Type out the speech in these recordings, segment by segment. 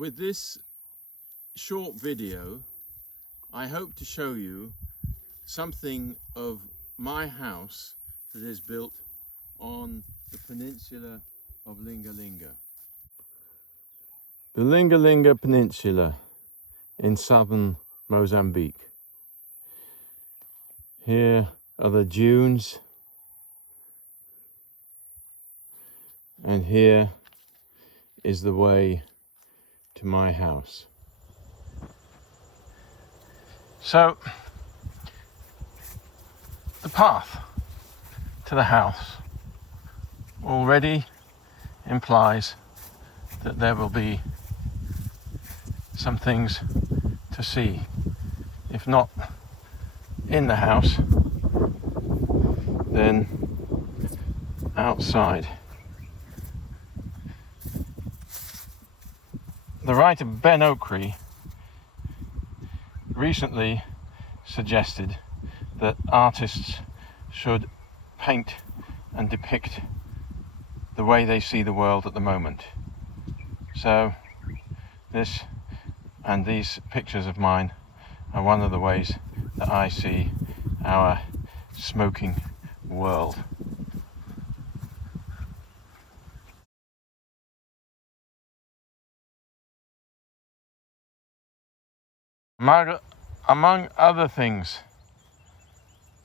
With this short video, I hope to show you something of my house that is built on the peninsula of Linga Linga. The Linga Linga Peninsula in southern Mozambique. Here are the dunes, and here is the way to my house. So the path to the house already implies that there will be some things to see, if not in the house, then outside. The writer Ben Okri recently suggested that artists should paint and depict the way they see the world at the moment. So this and these pictures of mine are one of the ways that I see our smoking world. Among other things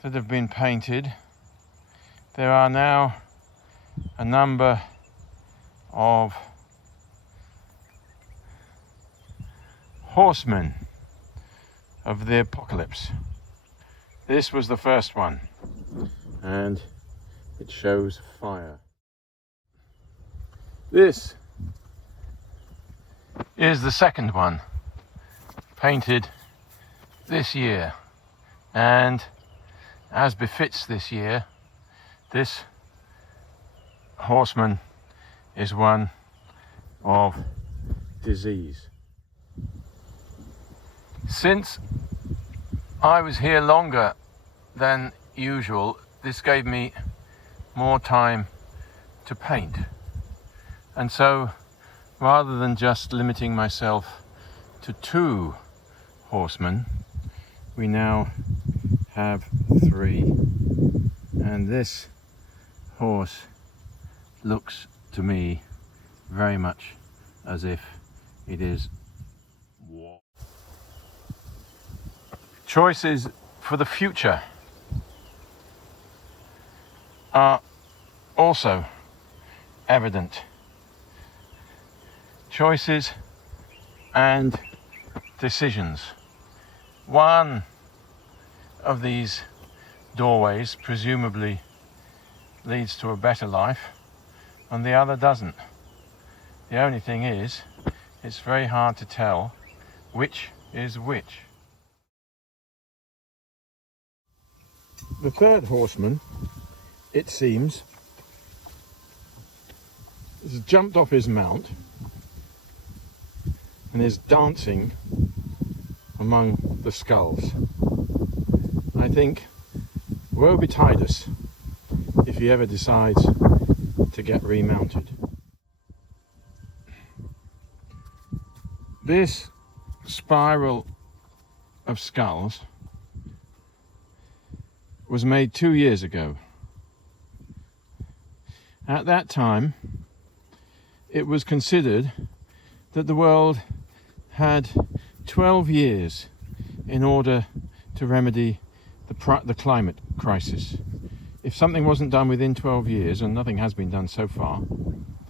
that have been painted, there are now a number of horsemen of the apocalypse. This was the first one, and it shows fire. This is the second one, painted this year, and as befits this year, this horseman is one of disease. Since I was here longer than usual, this gave me more time to paint, and so rather than just limiting myself to 2 horsemen, we now have 3, and this horse looks to me very much as if it is war. Choices for the future are also evident. Choices and decisions. One of these doorways presumably leads to a better life, and the other doesn't. The only thing is, it's very hard to tell which is which. The third horseman, it seems, has jumped off his mount and is dancing among the skulls. I think woe betide us if he ever decides to get remounted. This spiral of skulls was made 2 years ago. At that time, it was considered that the world had 12 years in order to remedy the climate crisis. If something wasn't done within 12 years, and nothing has been done so far,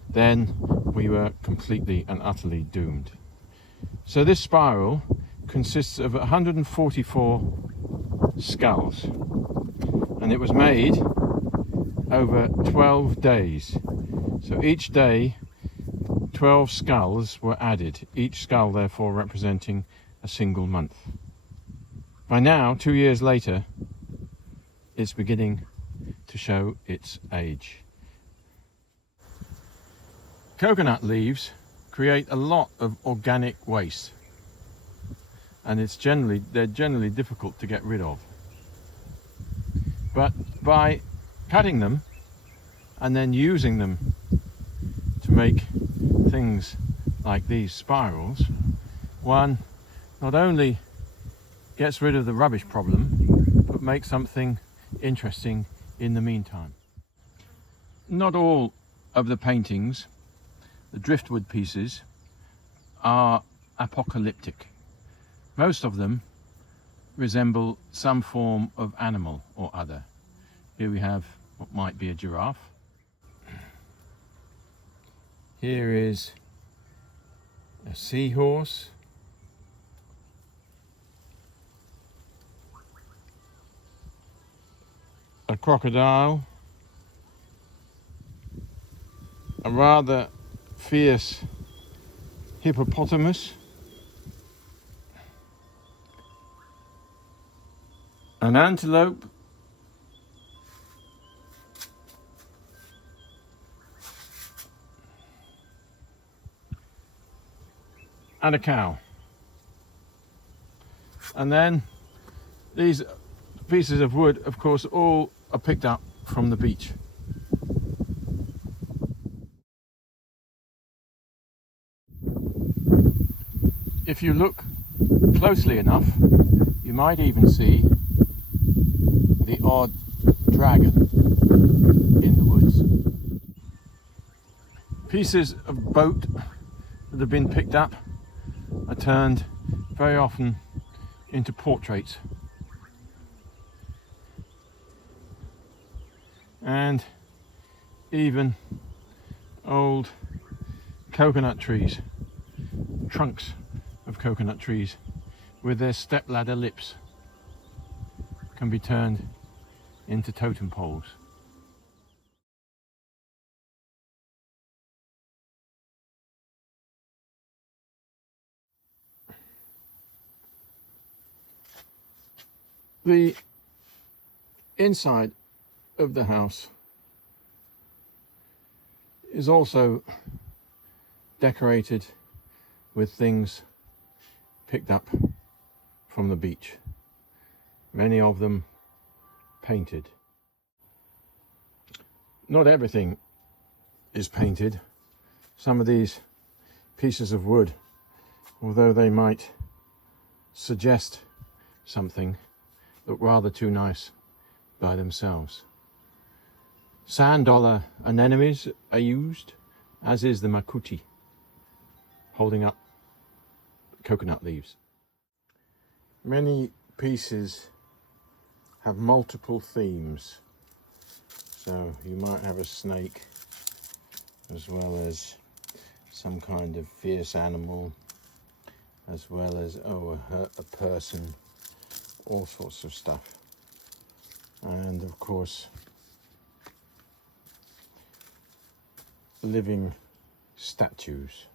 then we were completely and utterly doomed. So this spiral consists of 144 skulls, and it was made over 12 days. So each day 12 skulls were added, each skull therefore representing a single month. By now, 2 years later, it's beginning to show its age. Coconut leaves create a lot of organic waste, and they're generally difficult to get rid of. But by cutting them and then using them to make things like these spirals, one not only gets rid of the rubbish problem, but makes something interesting in the meantime. Not all of the paintings, the driftwood pieces, are apocalyptic. Most of them resemble some form of animal or other. Here we have what might be a giraffe. Here is a seahorse. A crocodile. A rather fierce hippopotamus. An antelope. And a cow. And then these pieces of wood, of course, all are picked up from the beach. If you look closely enough, you might even see the odd dragon in the woods. Pieces of boat that have been picked up are turned very often into portraits. And even old coconut trees, trunks of coconut trees with their stepladder lips, can be turned into totem poles. The inside of the house is also decorated with things picked up from the beach, many of them painted. Not everything is painted. Some of these pieces of wood, although they might suggest something, look rather too nice by themselves. Sand dollar anemones are used, as is the makuti, holding up coconut leaves. Many pieces have multiple themes. So you might have a snake, as well as some kind of fierce animal, as well as a person, all sorts of stuff. And of course, living statues.